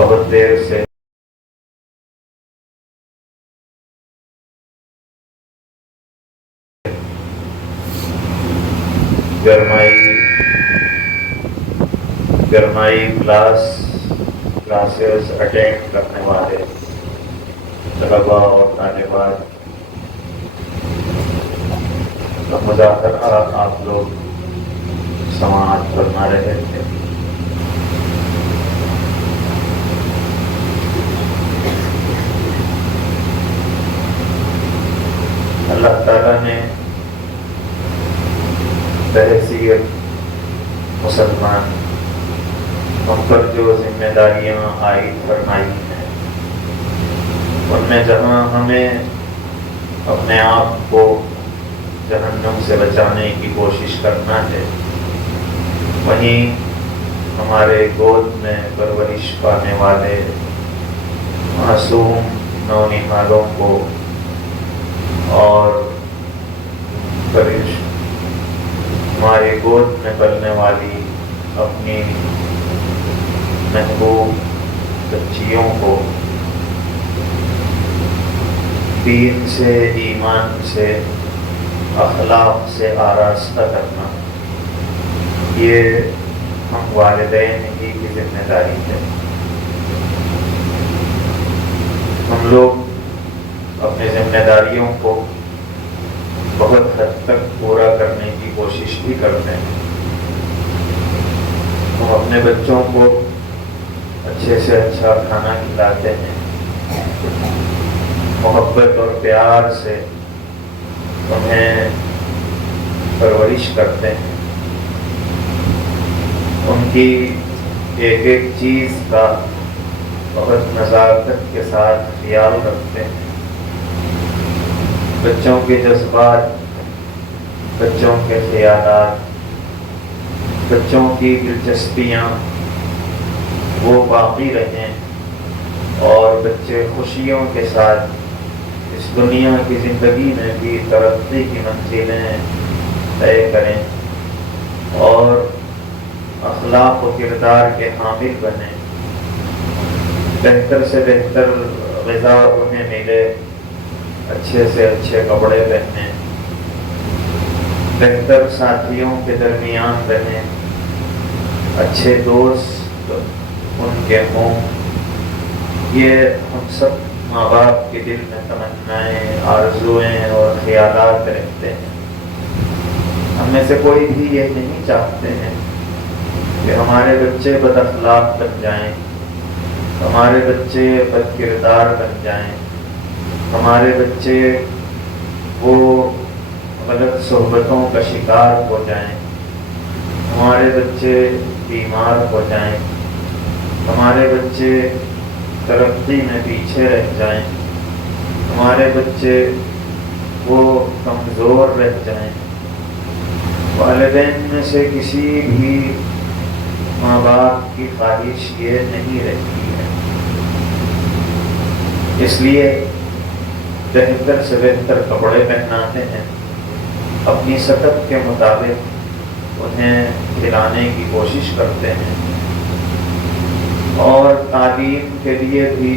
بہت دیر سے گرمائی classes attend کرنے والے طلبا اور طالبات کا مظاہرہ آپ لوگ سماعت فرما رہے تھے. اللہ تعالیٰ نے بحیثیت مسلمان ہم پر جو ذمہ داریاں عائد فرمائی ہیں، ان میں جہاں ہمیں اپنے آپ کو جہنم سے بچانے کی کوشش کرنا ہے، وہیں ہمارے گود میں پرورش پانے والے معصوم نونہالوں کو اور ہمارے گود میں پلنے والی اپنی محبوب بچیوں کو دین سے، ایمان سے، اخلاق سے آراستہ کرنا، یہ ہم والدین ہی کی ذمہ داری ہے. ہم لوگ اپنی ذمہ داریوں کو بہت حد تک پورا کرنے کی کوشش بھی کرتے ہیں. ہم اپنے بچوں کو اچھے سے اچھا کھانا کھلاتے ہیں، محبت اور پیار سے انہیں پرورش کرتے ہیں، ان کی ایک ایک چیز کا بہت نزاکت کے ساتھ خیال رکھتے ہیں. بچوں کے جذبات، بچوں کے خیالات، بچوں کی دلچسپیاں وہ باقی رہیں اور بچے خوشیوں کے ساتھ اس دنیا کی زندگی میں بھی ترقی کی منزلیں طے کریں اور اخلاق و کردار کے حامل بنیں. بہتر سے بہتر غذا انہیں ملے، اچھے سے اچھے کپڑے پہنیں، بہتر ساتھیوں کے درمیان رہیں، اچھے دوست ان کے ہوں. یہ ہم سب ماں باپ کے دل میں تمنائیں، آرزوئیں اور خیالات رہتے ہیں. ہم میں سے کوئی بھی یہ نہیں چاہتے ہیں کہ ہمارے بچے بد اخلاق بن جائیں، ہمارے بچے بد کردار بن جائیں، ہمارے بچے وہ غلط صحبتوں کا شکار ہو جائیں، ہمارے بچے بیمار ہو جائیں، ہمارے بچے ترقی میں پیچھے رہ جائیں، ہمارے بچے وہ کمزور رہ جائیں. والدین میں سے کسی بھی ماں باپ کی خواہش یہ نہیں رہتی ہے. اس لیے بہتر سے بہتر کپڑے پہناتے ہیں، اپنی سطح کے مطابق انہیں کھلانے کی کوشش کرتے ہیں، اور تعلیم کے لیے بھی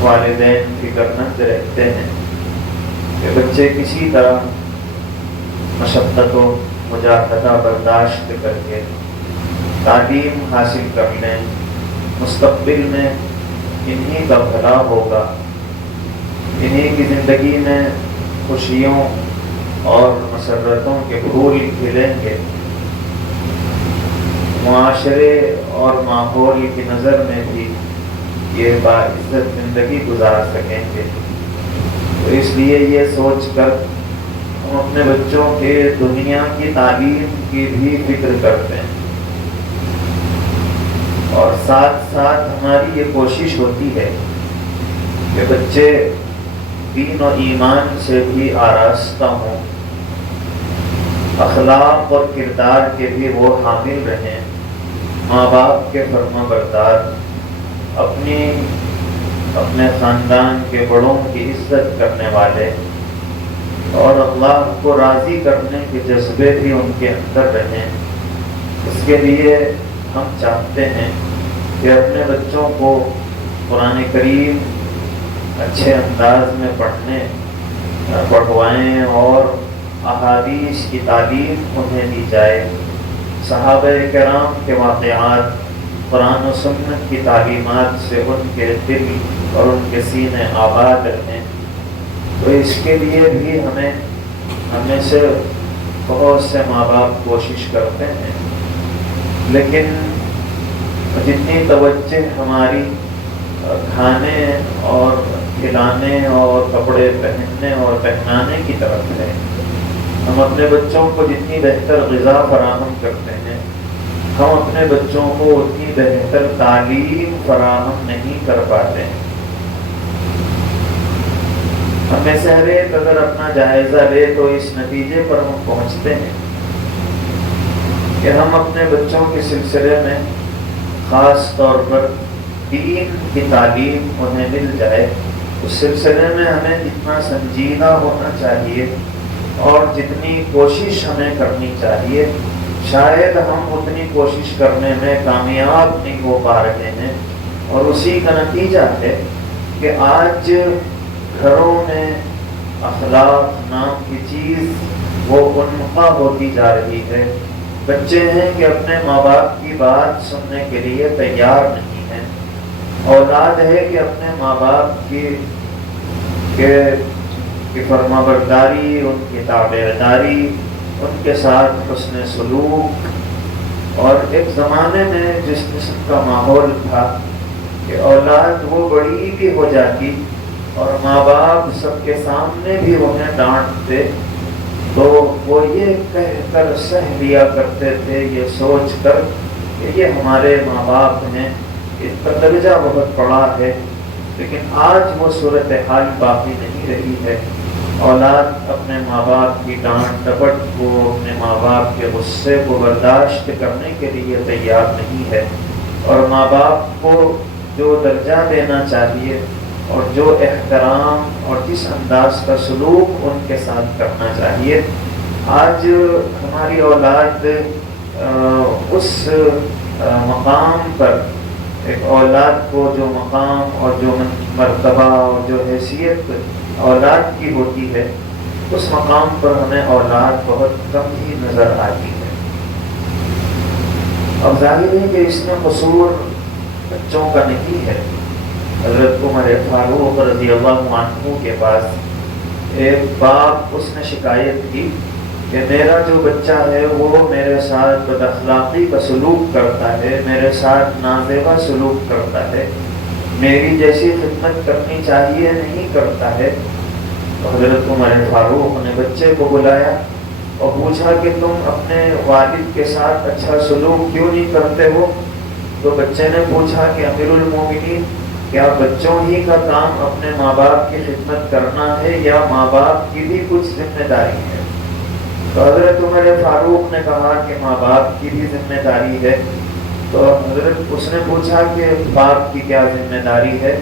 والدین فکر مند رہتے ہیں کہ بچے کسی طرح مشقت و مجاہدہ برداشت کر کے تعلیم حاصل کر لیں. مستقبل میں انہی کا بھلا ہوگا، انہی کی زندگی میں خوشیوں اور مسرتوں کے پھول کھلیں گے، معاشرے اور ماحول کی نظر میں بھی یہ باعزت زندگی گزار سکیں گے. تو اس لیے یہ سوچ کر ہم اپنے بچوں کے دنیا کی تعلیم کی بھی فکر کرتے ہیں، اور ساتھ ساتھ ہماری یہ کوشش ہوتی ہے کہ بچے دین و ایمان سے بھی آراستہ ہوں، اخلاق اور کردار کے بھی وہ حامل رہیں، ماں باپ کے فرما بردار، اپنے خاندان کے بڑوں کی عزت کرنے والے، اور اللہ کو راضی کرنے کے جذبے بھی ان کے اندر رہیں. اس کے لیے ہم چاہتے ہیں کہ اپنے بچوں کو قرآن کریم اچھے انداز میں پڑھوائیں اور احادیث کی تعلیم انہیں دی جائے، صحابہ کرام کے واقعات، قرآن و سنت کی تعلیمات سے ان کے دل اور ان کے سینے آباد رہیں۔ تو اس کے لیے بھی ہم میں سے بہت سے ماں باپ کوشش کرتے ہیں، لیکن جتنی توجہ ہماری کھانے اور کھلانے اور کپڑے پہننے اور پہنانے کی طرف ہے، ہم اپنے بچوں کو جتنی بہتر غذا فراہم کرتے ہیں، ہم اپنے بچوں کو اتنی بہتر تعلیم فراہم نہیں کر پاتے ہیں۔ ہم میں سے ہر ایک اگر اپنا جائزہ لے تو اس نتیجے پر ہم پہنچتے ہیں کہ ہم اپنے بچوں کے سلسلے میں خاص طور پر دین کی تعلیم انہیں مل جائے، اس سلسلے میں ہمیں جتنا سنجیدہ ہونا چاہیے اور جتنی کوشش ہمیں کرنی چاہیے، شاید ہم اتنی کوشش کرنے میں کامیاب نہیں ہو پا رہے ہیں، اور اسی کا نتیجہ ہے کہ آج گھروں میں اخلاق نام کی چیز وہ انمقا ہوتی جا رہی ہے۔ بچے ہیں کہ اپنے ماں باپ کی بات سننے کے لیے تیار نہیں ہیں، اولاد ہے کہ اپنے ماں باپ کی فرما برداری، ان کی تابعداری، ان کے ساتھ حسن سلوک، اور ایک زمانے میں جس قسم کا ماحول تھا کہ اولاد وہ بڑی بھی ہو جاتی اور ماں باپ سب کے سامنے بھی انہیں ڈانٹتے تو وہ یہ کہہ کر سہ لیا کرتے تھے، یہ سوچ کر کہ یہ ہمارے ماں باپ ہیں، ان کا درجہ بہت بڑا ہے۔ لیکن آج وہ صورتحال باقی نہیں رہی ہے۔ اولاد اپنے ماں باپ کی ڈانٹ ڈپٹ کو، اپنے ماں باپ کے غصے کو برداشت کرنے کے لیے تیار نہیں ہے، اور ماں باپ کو جو درجہ دینا چاہیے اور جو احترام اور جس انداز کا سلوک ان کے ساتھ کرنا چاہیے، آج ہماری اولاد اس مقام پر، ایک اولاد کو جو مقام اور جو مرتبہ اور جو حیثیت اولاد کی ہوتی ہے، اس مقام پر ہمیں اولاد بہت کم ہی نظر آتی ہے۔ اب ظاہر ہے کہ اس میں قصور بچوں کا نہیں ہے۔ حضرت عمر فاروق رضی اللہ عنہ کے پاس ایک باپ، اس نے شکایت کی کہ میرا جو بچہ ہے وہ میرے ساتھ بد اخلاقی کا سلوک کرتا ہے، میرے ساتھ نازیبا سلوک کرتا ہے، میری جیسی خدمت کرنی چاہیے نہیں کرتا ہے۔ تو حضرت عمر فاروق نے بچے کو بلایا اور پوچھا کہ تم اپنے والد کے ساتھ اچھا سلوک کیوں نہیں کرتے ہو؟ تو بچے نے پوچھا کہ امیر المومنین، کیا بچوں ہی کا کام اپنے ماں باپ کی خدمت کرنا ہے یا ماں باپ کی بھی کچھ ذمہ داری ہے؟ تو حضرت عمر فاروق نے کہا کہ ماں باپ کی بھی ذمہ داری ہے۔ تو اس نے پوچھا کہ باپ کی کیا ذمہ داری ہے؟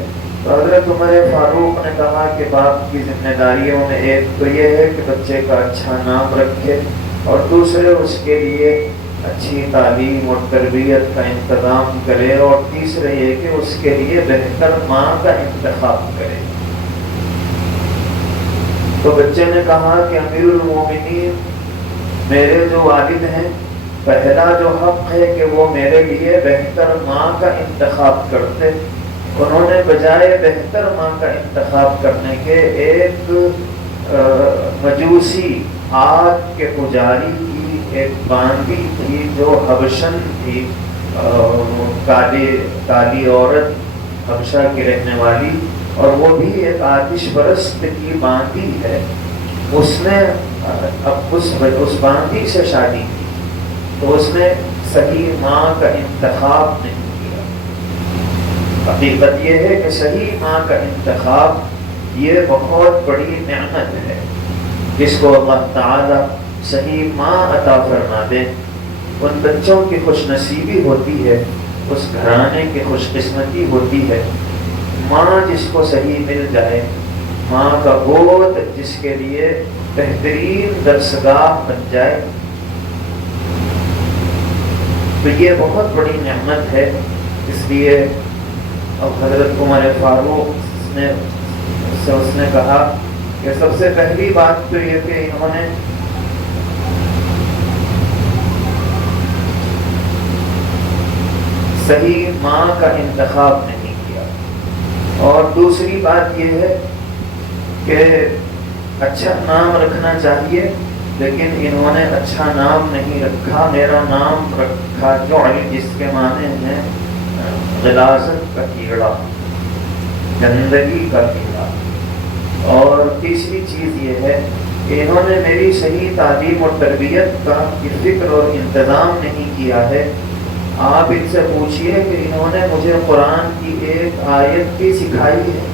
تو حضرت عمر فاروق نے کہا کہ باپ کی ذمہ داریوں میں ایک تو یہ ہے کہ بچے کا اچھا نام رکھے، اور دوسرے اس کے لیے اچھی تعلیم اور تربیت کا انتظام کرے، اور تیسرے یہ کہ اس کے لیے بہتر ماں کا انتخاب کرے۔ تو بچے نے کہا کہ امیر المومنین، میرے جو والد ہیں، پہلا جو حق ہے کہ وہ میرے لیے بہتر ماں کا انتخاب کرتے۔ انہوں نے بجائے بہتر ماں کا انتخاب کرنے کے ایک مجوسی، آگ کے پجاری کی ایک باندی تھی جو حبشن تھی، کالی عورت، حبشہ کی رہنے والی، اور وہ بھی ایک آتش پرست کی باندی ہے، اس نے اب اس باندی سے شادی کی، تو اس نے صحیح ماں کا انتخاب نہیں کیا۔ حقیقت یہ ہے کہ صحیح ماں کا انتخاب یہ بہت بڑی نعمت ہے، جس کو اللہ تعالی صحیح ماں عطا فرما دے، ان بچوں کی خوش نصیبی ہوتی ہے، اس گھرانے کی خوش قسمتی ہوتی ہے۔ ماں جس کو صحیح مل جائے، ماں کا گود جس کے لیے بہترین درسگاہ بن جائے، تو یہ بہت بڑی نعمت ہے۔ اس لیے اب حضرت عمر فاروق اس نے کہا کہ سب سے پہلی بات تو یہ کہ انہوں نے صحیح ماں کا انتخاب نہیں کیا، اور دوسری بات یہ ہے کہ اچھا نام رکھنا چاہیے لیکن انہوں نے اچھا نام نہیں رکھا، میرا نام رکھا جعل، جس کے معنی ہیں غلاظت کا کیڑا، گندگی کا کیڑا۔ اور تیسری چیز یہ ہے کہ انہوں نے میری صحیح تعلیم اور تربیت کا فکر اور انتظام نہیں کیا ہے۔ آپ ان سے پوچھئے کہ انہوں نے مجھے قرآن کی ایک آیت بھی سکھائی ہے،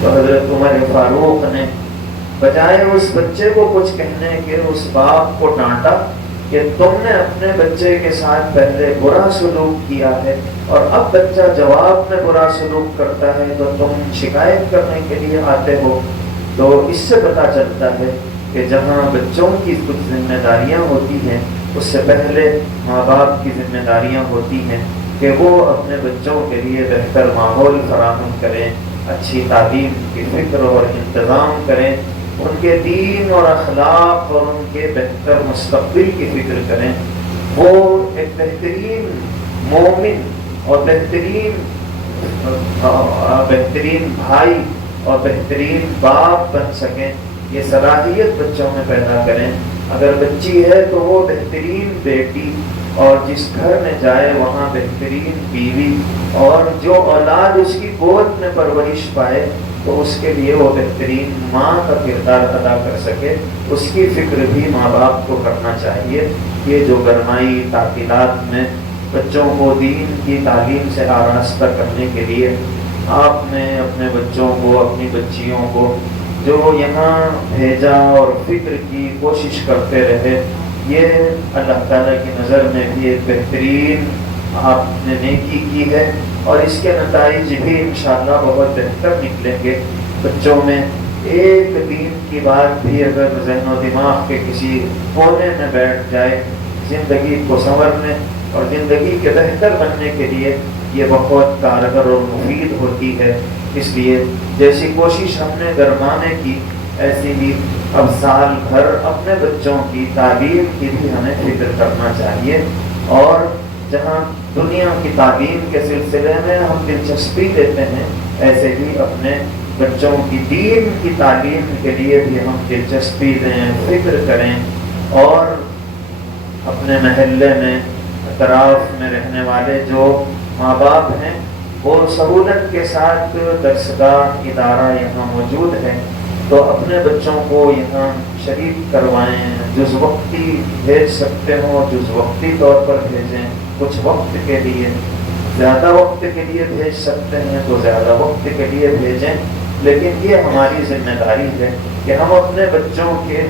تو حضرت عمر فاروق نے بجائے اس بچے کو کچھ کہنے کے اس باپ کو ڈانٹا کہ تم نے اپنے بچے کے ساتھ پہلے برا سلوک کیا ہے اور اب بچہ جواب میں برا سلوک کرتا ہے تو تم شکایت کرنے کے لیے آتے ہو۔ تو اس سے پتہ چلتا ہے کہ جہاں بچوں کی کچھ ذمہ داریاں ہوتی ہیں اس سے پہلے ماں باپ کی ذمہ داریاں ہوتی ہیں کہ وہ اپنے بچوں کے لیے بہتر ماحول فراہم کریں، اچھی تعلیم کی فکر اور انتظام کریں، ان کے دین اور اخلاق اور ان کے بہتر مستقبل کی فکر کریں، وہ ایک بہترین مومن اور بہترین بھائی اور بہترین باپ بن سکیں، یہ صلاحیت بچوں میں پیدا کریں۔ اگر بچی ہے تو وہ بہترین بیٹی، اور جس گھر میں جائے وہاں بہترین بیوی، اور جو اولاد اس کی گود میں پرورش پائے تو اس کے لیے وہ بہترین ماں کا کردار ادا کر سکے، اس کی فکر بھی ماں باپ کو کرنا چاہیے۔ یہ جو گرمائی تعطیلات میں بچوں کو دین کی تعلیم سے آراستہ کرنے کے لیے آپ نے اپنے بچوں کو، اپنی بچیوں کو جو یہاں بھیجا اور فکر کی کوشش کرتے رہے، یہ اللہ تعالیٰ کی نظر میں بھی ایک بہترین آپ نے نیکی کی ہے، اور اس کے نتائج بھی انشاءاللہ بہت بہتر نکلیں گے۔ بچوں میں ایک دین کی بات بھی اگر ذہن و دماغ کے کسی کونے میں بیٹھ جائے، زندگی کو سنورنے اور زندگی کے بہتر بننے کے لیے یہ بہت کارگر اور مفید ہوتی ہے۔ اس لیے جیسی کوشش ہم نے گرمانے کی، ایسی بھی اب سال بھر اپنے بچوں کی تعلیم کی بھی ہمیں فکر کرنا چاہیے، اور جہاں دنیا کی تعلیم کے سلسلے میں ہم دلچسپی لیتے ہیں، ایسے ہی اپنے بچوں کی دین کی تعلیم کے لیے بھی ہم دلچسپی دیں، فکر کریں، اور اپنے محلے میں اطراف میں رہنے والے جو ماں باپ ہیں وہ سہولت کے ساتھ درسگاہ ادارہ یہاں موجود ہے تو اپنے بچوں کو یہاں شریک کروائیں، جز وقتی بھیج سکتے ہوں جز وقتی طور پر بھیجیں، کچھ وقت کے لیے، زیادہ وقت کے لیے بھیج سکتے ہیں تو زیادہ وقت کے لیے بھیجیں، لیکن یہ ہماری ذمہ داری ہے کہ ہم اپنے بچوں کے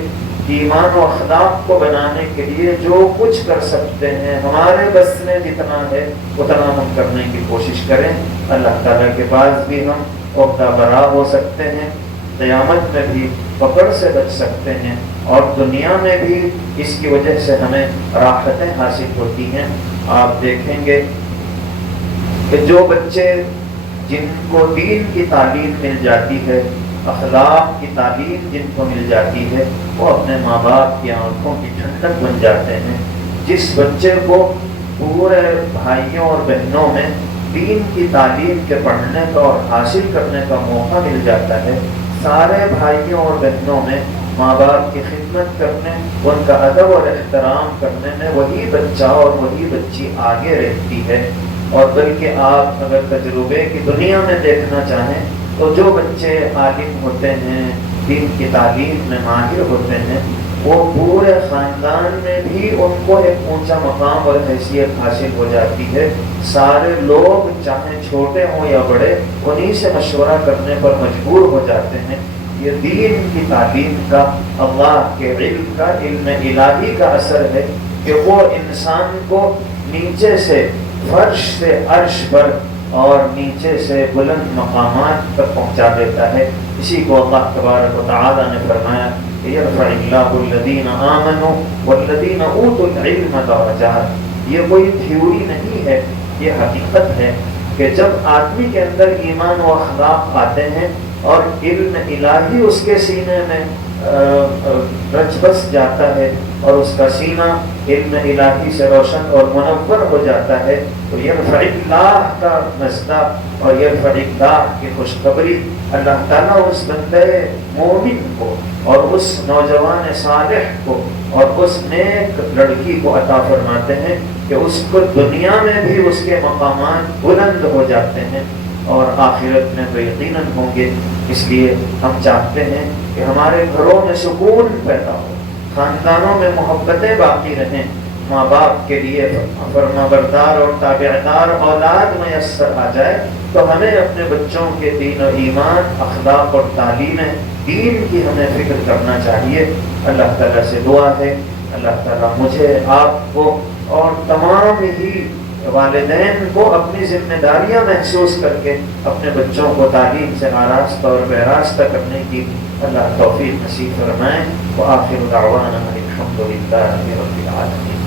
ایمان و اخلاق کو بنانے کے لیے جو کچھ کر سکتے ہیں، ہمارے بس میں جتنا ہے اتنا ہم کرنے کی کوشش کریں۔ اللہ تعالیٰ کے پاس بھی ہم عہدہ برا ہو سکتے ہیں، قیامت میں بھی پکڑ سے بچ سکتے ہیں، اور دنیا میں بھی اس کی وجہ سے ہمیں راحتیں حاصل ہوتی ہیں۔ آپ دیکھیں گے کہ جو بچے جن کو دین کی تعلیم مل جاتی ہے، اخلاق کی تعلیم جن کو مل جاتی ہے، وہ اپنے ماں باپ کی آنکھوں کی ٹھنڈک بن جاتے ہیں۔ جس بچے کو پورے بھائیوں اور بہنوں میں دین کی تعلیم کے پڑھنے کا اور حاصل کرنے کا موقع مل جاتا ہے، سارے بھائیوں اور بہنوں میں ماں باپ کی خدمت کرنے، ان کا ادب اور احترام کرنے میں وہی بچہ اور وہی بچی آگے رہتی ہے۔ اور بلکہ آپ اگر تجربے کی دنیا میں دیکھنا چاہیں تو جو بچے عالم ہوتے ہیں، دین کی تعلیم میں ماہر ہوتے ہیں، وہ پورے خاندان میں بھی ان کو ایک اونچا مقام اور حیثیت حاصل ہو جاتی ہے۔ سارے لوگ چاہے چھوٹے ہوں یا بڑے انہی سے مشورہ کرنے پر مجبور ہو جاتے ہیں۔ یہ دین کی تعلیم کا، اللہ کے علم کا، علم الہی کا اثر ہے کہ وہ انسان کو نیچے سے فرش سے عرش پر اور نیچے سے بلند مقامات تک پہنچا دیتا ہے۔ اسی کو اللہ تبارک و تعالی نے فرمایا کہ یرفع اللہ الذین آمنوا والذین اوتوا العلم درجات۔ یہ کوئی تھیوری نہیں ہے یہ حقیقت ہے کہ جب آدمی کے اندر ایمان و اخلاق آتے ہیں اور علم الہی اس کے سینے میں رچ بس جاتا ہے اور اس کا سینہ علم الہی سے روشن اور منور ہو جاتا ہے، تو یرفع اللہ کا نزدہ اور یرفع اللہ کی خوشخبری اللہ تعالیٰ اس بندے مومن کو اور اس نوجوان صالح کو اور اس نیک لڑکی کو عطا فرماتے ہیں کہ اس کو دنیا میں بھی اس کے مقامات بلند ہو جاتے ہیں اور آخرت میں تو یقیناً ہوں گے۔ اس لیے ہم چاہتے ہیں کہ ہمارے گھروں میں سکون پیدا ہو، خاندانوں میں محبتیں باقی رہیں، ماں باپ کے لیے فرما بردار اور تابعدار اولاد میسر آ جائے، تو ہمیں اپنے بچوں کے دین و ایمان، اخلاق اور تعلیم دین کی ہمیں فکر کرنا چاہیے۔ اللہ تعالیٰ سے دعا ہے اللہ تعالیٰ مجھے، آپ کو اور تمام ہی والدین کو اپنی ذمہ داریاں محسوس کر کے اپنے بچوں کو تعلیم سے آراستہ اور بیراستہ کرنے کی اللہ توفیق نصیب فرمائیں۔ وآخر دعوانا الحمد للہ رب العالمین۔